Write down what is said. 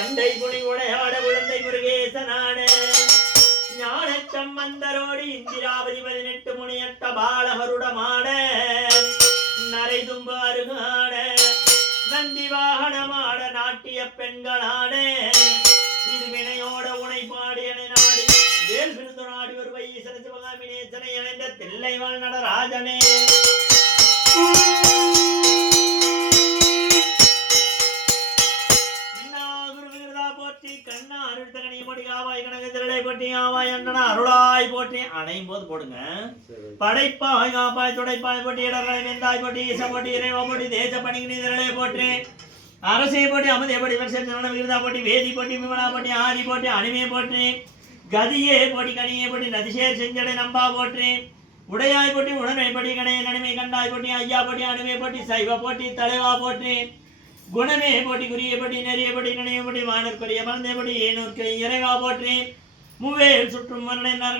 கண்டை குடி உடையாட குழந்தை முருகேசனான. ஞான சம்பந்தரோடு இந்திராவதி பதினெட்டு முனியட்ட பாலகருடமான நரை தும்பு நந்தி வாகனமாட நாட்டிய பெண்களான. இது வினையோட உனை பாடியனை நாடி வேல் விருது நாடி ஒரு வைசர சிவகாமினேசனை இணைந்த தில்லைவாழ் நடராஜனே. அருள் தகனி மொழி ஆவாய் கனக திரளை போற்றி ஆவாய் அண்ணனா அருளாய் போற்றி அணையும் போது போடுங்க. படைப்பாய் காப்பாய் துடைப்பாய் போட்டி இடர்களை வெந்தாய் போட்டி ஈச போட்டி இறைவா போட்டி தேச பணிக்கு நீதரலை போற்றி. அரசை போட்டி அமதே போட்டி வருஷம் விருதா போட்டி வேதி போட்டி விமலா போட்டி ஆதி போட்டி அணிமே போற்றி. கதியே போட்டி கனியே போட்டி நதிசேர் செஞ்சடை நம்பா போற்றி. உடையாய் போட்டி உடனே போட்டி கடையை நடுமை கண்டாய் போட்டி ஐயா போட்டி அணுமே போட்டி சைவ போட்டி தலைவா போற்றி. குணமே போட்டி குறியபடி போட்டி நெறிய போட்டி நினைய ஏனோர்க்கு இறைவா போற்றேன் மூவேல் சுற்றும் மரணை